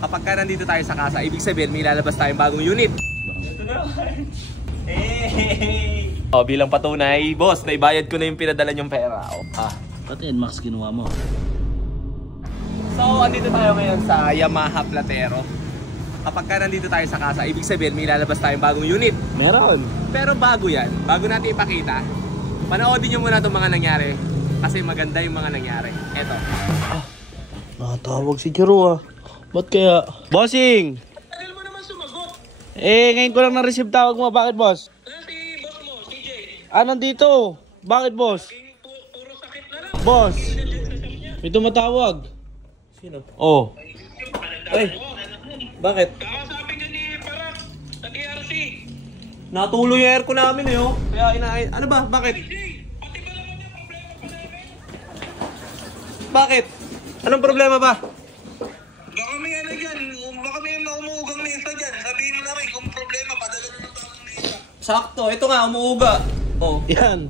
Kapag ka nandito tayo sa casa, ibig sabihin may lalabas tayong bagong unit. Ito naman. Hey! Oh, bilang patunay, boss, naibayad ko na yung pinadala niyong pera. Oh. Pati NMAX kinuha mo. So, andito tayo ngayon sa Yamaha Platero. Kapag ka nandito tayo sa casa, ibig sabihin may lalabas tayong bagong unit. Meron. Pero bago yan, bago natin ipakita, panoodin nyo muna itong mga nangyari. Kasi maganda yung mga nangyari. Eto. Nakatawag si Jero Ba't kaya? Bossing! Tagal mo naman sumagot. Ngayon ko lang na-receive tawag mo. Bakit, boss? Ano si boss mo, CJ? Nandito. Bakit, boss? Puro sakit na lang. Boss! May tumatawag. Sino? Oh. Ay, bakit? Kakasabi niya ni Parak sa TRC. Natuloy yung aircon namin eh oh. Kaya ano ba? Bakit? Pati ba naman yung problema pa namin? Bakit? Anong problema ba? Baka may ano dyan, baka may umuugang na isa dyan. Sabihin mo namin kung problema, padala na ng bagong na isa. Sakto, ito nga, umuuga. Oh. Yan.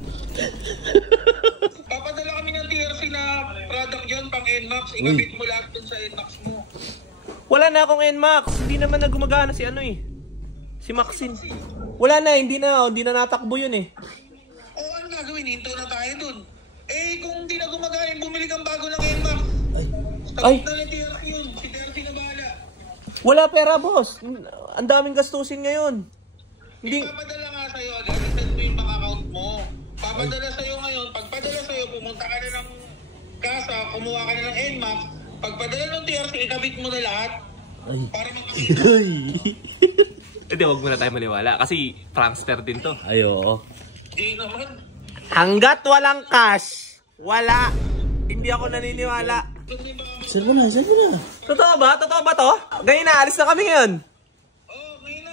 Papadala kami ng TRC na product dyan, pang NMAX. Ikabit mo lahat dun sa NMAX mo. Wala na akong NMAX. Hindi naman na gumagana si ano eh. Si Maxine. Wala na, hindi na natakbo yun eh. O ano gagawin? Hinto na tayo dun. Eh kung hindi na gumagana, bumili kang bago ng NMAX. Ay. Tapos na ng TRC yun. Si TRC na bahala. Wala pera boss. Ang daming gastusin ngayon. Hindi. Papadala nga sa'yo agad. I-send mo yung bank account mo. Papadala sa'yo ngayon. Pagpadala sa'yo, pumunta ka na ng casa, kumuha ka na ng NMAX. Pagpadala ng TRC, ikabit mo na lahat. Para makabit. Hindi, wag muna tayo maniwala. Kasi transfer din to. Ay, oo. Di naman. Hanggat walang cash, wala. Hindi ako naniniwala. Saan mo na? Totoo ba? Totoo ba to? Ngayon na, alis na kami ngayon. Oo, ngayon na.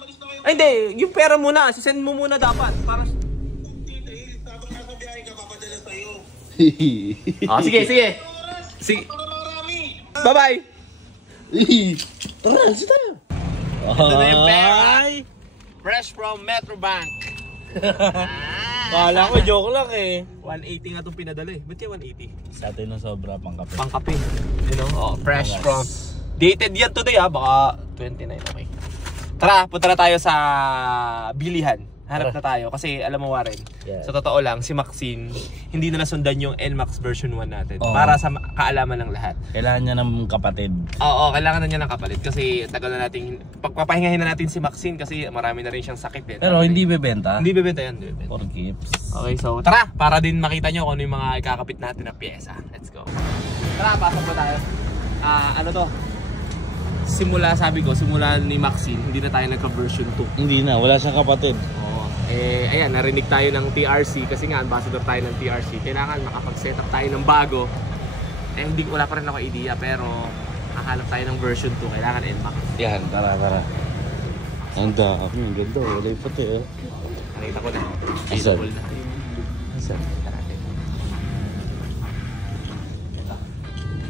Malis na kayo. Ay hindi, yung pera muna. Sisend mo muna dapat. Para... Dahil sabang nasa biyahe ka, papadala sa'yo. Sige. Sige. Ito na marami. Bye-bye. Tara, sita. Ito na yung pera. Fresh from Metrobank. Kala ko, joke lang eh. 180 nga itong pinadala eh. Ba't yung 180? Sa atin na sobra pang kape. Pangkape. You know? Oh, fresh from... Dated yan today ah. Baka 29 okay. Tara, punta na tayo sa bilihan. Hanap na tayo kasi alam mo Warren, sa totoo lang si Maxine hindi na nasundan yung NMAX version 1 natin para sa kaalaman ng lahat. Kailangan niya ng kapatid. Oo, kailangan na niya ng kapalit kasi tagal na natin pagpapahingahin na natin si Maxine kasi marami na rin siyang sakit din. Pero hindi bebenta? Hindi bebenta yan, hindi bebenta. For gifts. Okay, so tara, para din makita nyo kung ano yung mga ikakapit natin na pyesa. Let's go. Tara, pasok pa tayo. Ano to? Simula ni Maxine, hindi na tayo nagka-version 2. Hindi na, wala siyang kapatid. Ayan, narinig tayo ng TRC kasi nga ambassador tayo ng TRC. Kailangan makapag-set up tayo ng bago. Wala pa rin ako idea pero hahanap tayo ng version 2. Kailangan NMAX. Yan, tara. Ang dami, ang ganda. Wala yung pati eh. Nakita ko na. Asan? Available na. Asan? Nakita natin.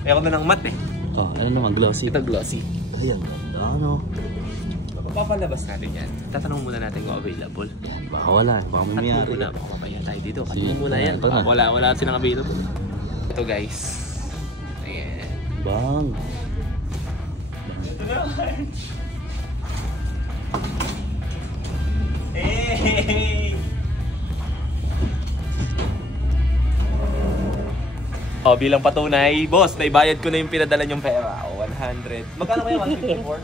Ayoko na ng matte eh. Ano naman, glossy? Ito glossy. Ayan, ganda ano. Papalabas natin yan. Tatanong muna natin kung available. Baka wala, baka may mayari. Muna, baka mapaya tayo dito. Sige, Katingin muna yan. ito na. Wala silang available. Ito guys. Ayan. Bang. Ito naman. Hey! Oh, bilang patunay, boss, naibayad ko na yung pinadala niyong pera. 100. Magkano kaya 154?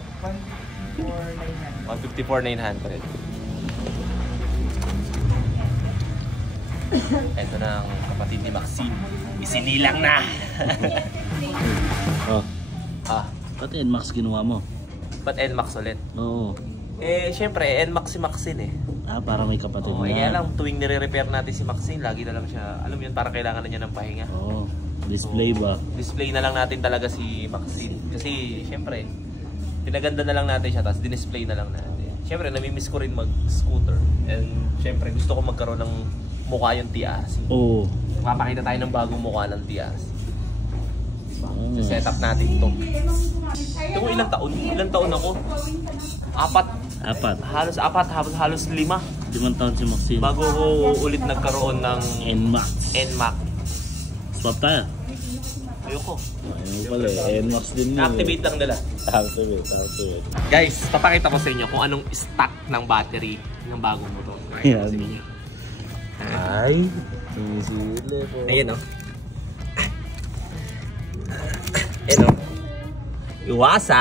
154,900. Ito na ang kapatid ni Maxine. Isinilang na. Pati NMAX kinuha mo. Ba't NMAX ulit? Oo. Siyempre, NMAX si Maxine eh. Para may kapatid na. Kaya lang, tuwing nire-repair natin si Maxine, lagi na lang siya, alam mo yun, parang kailangan na niya ng pahinga. Display ba? Display na lang natin talaga si Maxine. Kasi, siyempre, pinaganda na lang natin siya, tapos dinisplay na lang natin. Siyempre, namimiss ko rin mag-scooter. And, siyempre, gusto ko magkaroon ng mukha yung TRC. Oo. Papakita tayo ng bagong mukha ng TRC. Set up natin ito. Ito mo ilang taon? Ilang taon ako? Apat. Halos 5. 5 taon si Maxine. Bago ko ulit nagkaroon ng NMAX. NMAX. Swap tayo. Ayoko. Ayun pala eh. NMAX din yun. Activate lang nila. Activate. Guys, papakita ko sa inyo kung anong stock ng battery ng bagong motor. Yan. Sa inyo. Ay, sumisili po. Ayan o. Ayan o. Iwasa!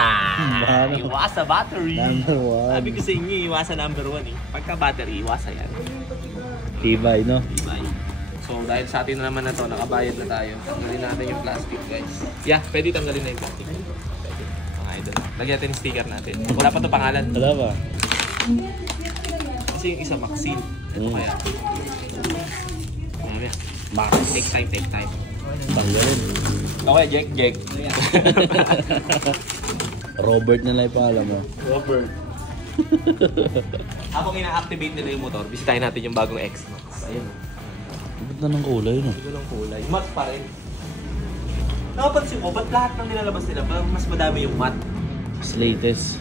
Iwasa battery! Number 1. Sabi ko sa inyo, iwasa number 1 eh. Pagka battery, iwasa yan. Tibay, no? Tibay. So dahil sa atin naman na to, nakabayad na tayo. Tanggalin natin yung plastic, guys. Yeah, pwede tanggalin na yung plastic. Pwede. Mga idol. Lagyan natin yung sticker natin. Wala pa to pangalan. Wala ba? Kasi yung isa Maxine. Ito kaya. Mamaya. Max. Take time. Tanggalin. Okay, Jack. Robert na lang yung pangalan mo. Robert. Habang ina-activate nila yung motor, bisitahin natin yung bagong X-Max. Ayun. Ba't na ng kulay, no? Ito ng kulay. Matte pa rin. Nakapansin ko, ba't lahat ng nilalabas nila, parang mas madami yung matte? It's latest.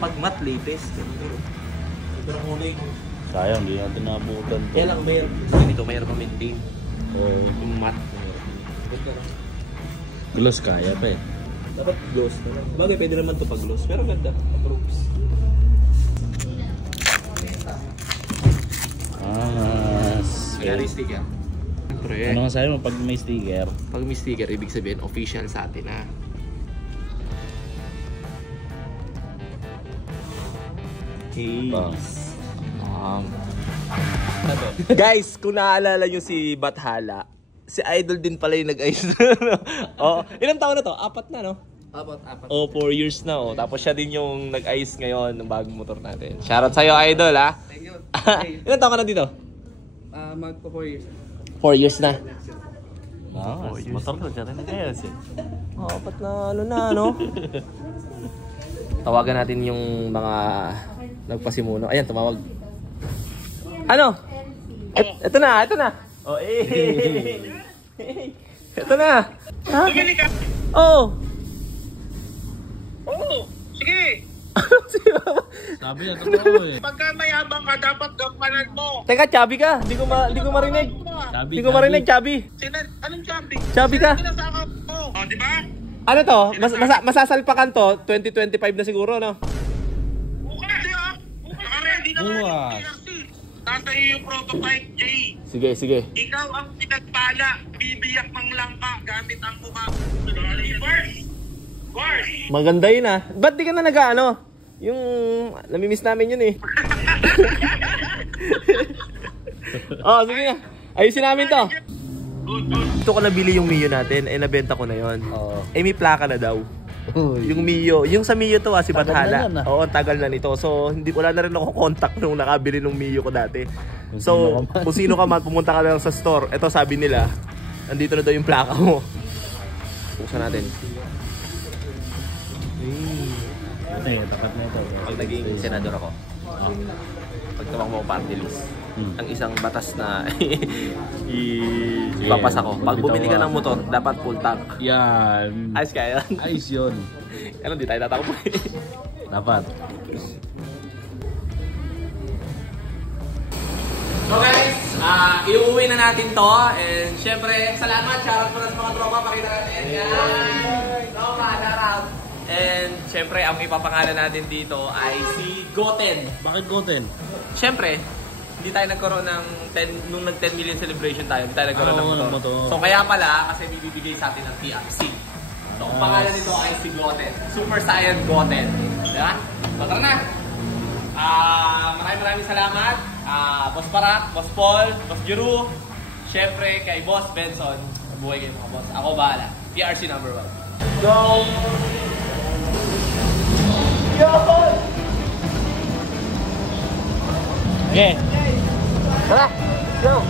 Pag matte, latest. Ito ng kulay. Sayang, di natin naabutan to. Kaya lang ganito, mayroon pa maintain. Yung matte. Gloss kaya pa eh. Dapat gloss na lang. Bagay, pwede naman ito pag gloss. Pero ganda. Approves. May sticker. Ano nga sabi mo pag may sticker? Pag may sticker, ibig sabihin official sa atin na. Hey. Guys, kung naalala nyo si Bathala, si Idol din pala yung nag-ayos. Oh, ilang taon na to? 4 na, no? 4. Oh, 4 years na, oh. Tapos siya din yung nag-ayos ngayon ng bagong motor natin. Shoutout sa'yo, Idol, ha? Thank you. Ilang taon ka na dito? Mag po 4 years. 4 years na. Motor ko dyan nag-ayos eh. Oh, ba't na ano na, no? Tawagan natin yung mga nagpasimuno. Ayan, tumawag. Ano? Ito na. Oh, ito na. Bumili ka? Oh. Oo. Sige. Sabi niya, totoo eh. Pagka mayabang ka, dapat gampanan mo. Teka, chubby ka. Hindi ko marinig. Hindi ko marinig, chubby. Anong chubby? Chubby ka. Sinasakap mo. O, di ba? Ano to? Masasalpakan to. 2025 na siguro, no? Bukas, di ba? Naka-ready na nga yung Bukas. PRC. Nasa iyo yung prototype, Jay. Sige. Ikaw ang pinagpala. Bibiyak mang lang ka gamit ang mukha. Bars! Maganda yun, ah. Ba't di ka na nag-ano? Yung namimiss namin yun, eh. Oh, sige nga. Ayusin namin to. Good. Ito ko nabili yung Mio natin, nabenta ko na yon. May plaka na daw. Yung Mio, yung sa Mio to si Bathala. Oo, tagal na nito. So, wala na rin ako contact nung nakabili ng Mio ko dati. So, kung sino ka man, pumunta ka lang sa store. Ito sabi nila, nandito na daw yung plaka mo. Buksan natin. Tapat na ito. Pag naging senador ako, pag tumakbo ko party list, ang isang batas na ipapasa ko. Pag bumili ka ng motor, dapat full tank. Yan. Ayos kaya yan. Ayos yun. Ano, di tayo tatakbo. Dapat. So guys, iuwi na natin to. And syempre, salamat. Shoutout muna sa mga tropa. Pakita natin. Yan. Tropa, shoutout. And syempre, ang ipapangalan natin dito ay si Goten. Bakit Goten? Syempre, hindi tayo nagkaroon ng nung nag-10 million celebration tayo, hindi tayo nagkaroon ng motor. motor. So kaya pala, kasi bibigay sa atin ng PRC. So ang pangalan nito ay si Goten. Super Saiyan Goten. Diba? So tara na! Maraming salamat. Boss Parat, Boss Paul, Boss Juru, syempre kay Boss Benson. Mabuhay kayo mga boss. Ako bahala. PRC number 1. Go! Okay. Tara! Go!